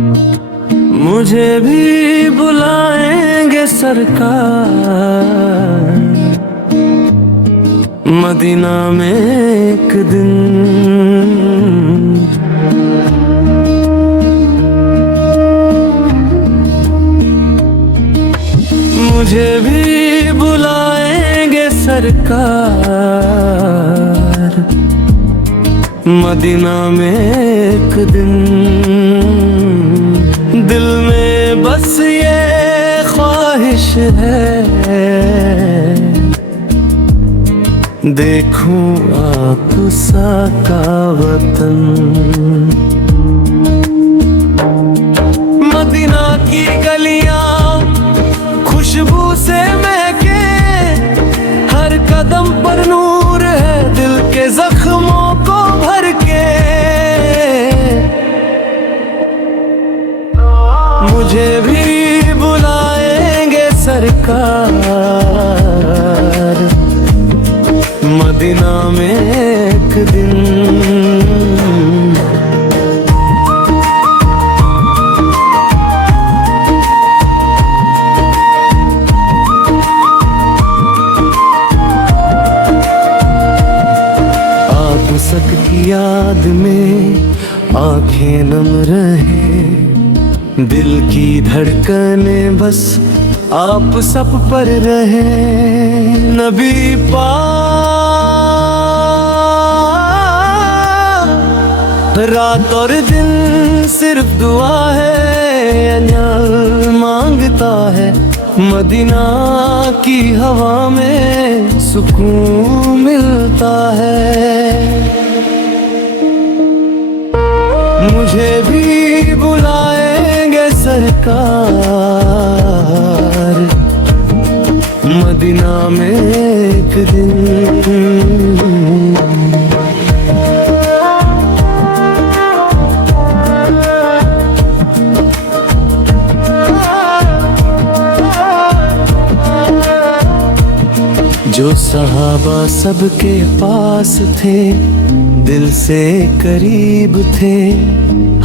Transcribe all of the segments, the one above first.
मुझे भी बुलाएंगे सरकार मदीना में एक दिन। मुझे भी बुलाएंगे सरकार मदीना में एक दिन। दिल में बस ये ख्वाहिश है देखूं आप सा का वतन। मदीना की गलियां खुशबू से महके, हर कदम पर नूर है दिल के जख्मों को भर के। मुझे भी बुलाएंगे सरकार मदीना में एक दिन। आप सबकी याद में आंखें नम रहे, दिल की धड़कने बस आप सब पर रहे। नबी पाक रात और दिन सिर्फ दुआ है अनल मांगता है। मदीना की हवा में सुकून मिलता है। मुझे भी बुलाएंगे सरकार मदीना में एक दिन। जो सहाबा सबके पास थे, दिल से करीब थे,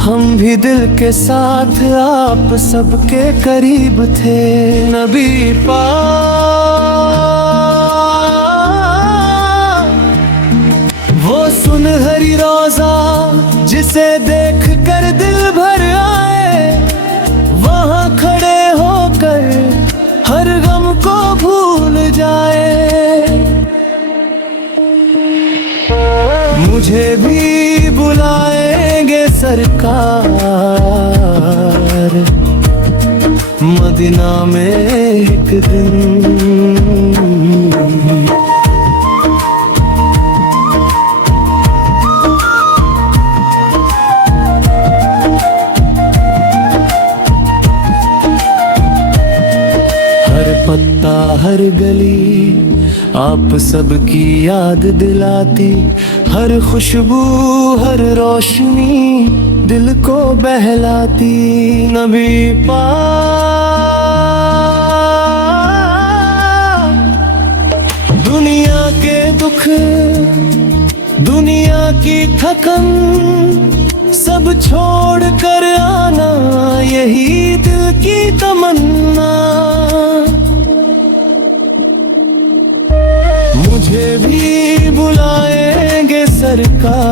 हम भी दिल के साथ आप सबके करीब थे। नबी पाक वो सुनहरी रोजा जिसे देख कर दिल भर आए, वहाँ खड़े होकर हर गम को भूल जाए। मुझे भी बुलाएंगे सरकार मदीना में एक दिन। हर पत्ता हर गली आप सबकी याद दिलाती, हर खुशबू हर रोशनी दिल को बहलाती। नबी पाक दुनिया के दुख दुनिया की थकन सब छोड़ कर आना, यही दिल की तमन्ना। मुझे भी बुलाएंगे सरकार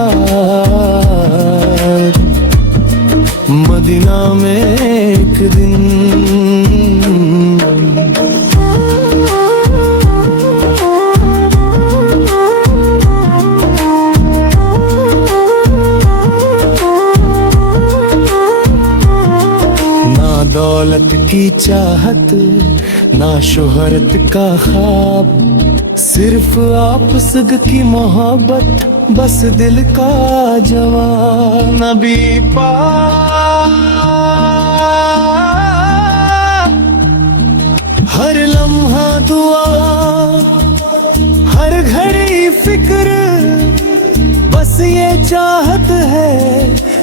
मदीना में एक दिन। ना दौलत की चाहत ना शोहरत का ख्वाब, सिर्फ आप सग की मोहब्बत बस दिल का जवाब। नबी पाक हर लम्हा दुआ हर घड़ी फिक्र, बस ये चाहत है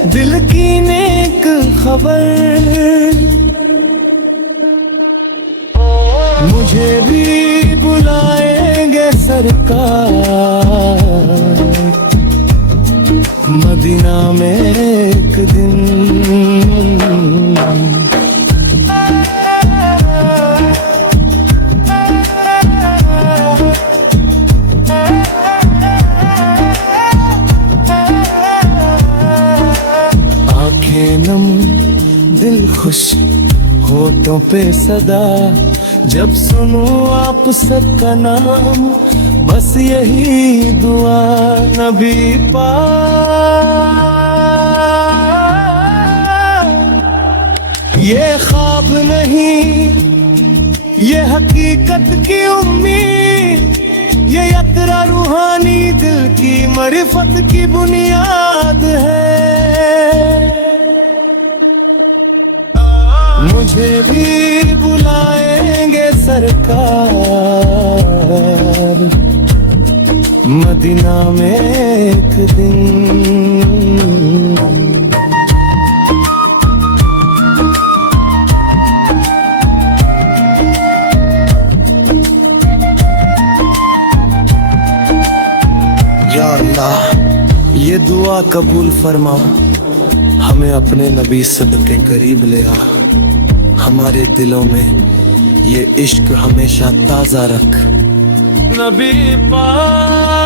दिल की नेक खबर। मुझे भी बुलाएंगे सरकार मदीना में एक दिन। आंखें नम दिल खुश होठों पे सदा जब सुनूं आप सबका नाम बस यही दुआ नबी पाक। ये ख्वाब नहीं ये हकीकत की उम्मीद ये यात्रा रूहानी दिल की मरिफत की बुनियाद है। मुझे भी बुलाएंगे सरकार मदीना में एक दिन। या अल्लाह ये दुआ कबूल फरमा हमें अपने नबी सदके करीब ले आ। हमारे दिलों में ये इश्क हमेशा ताजा रख नबी पाक।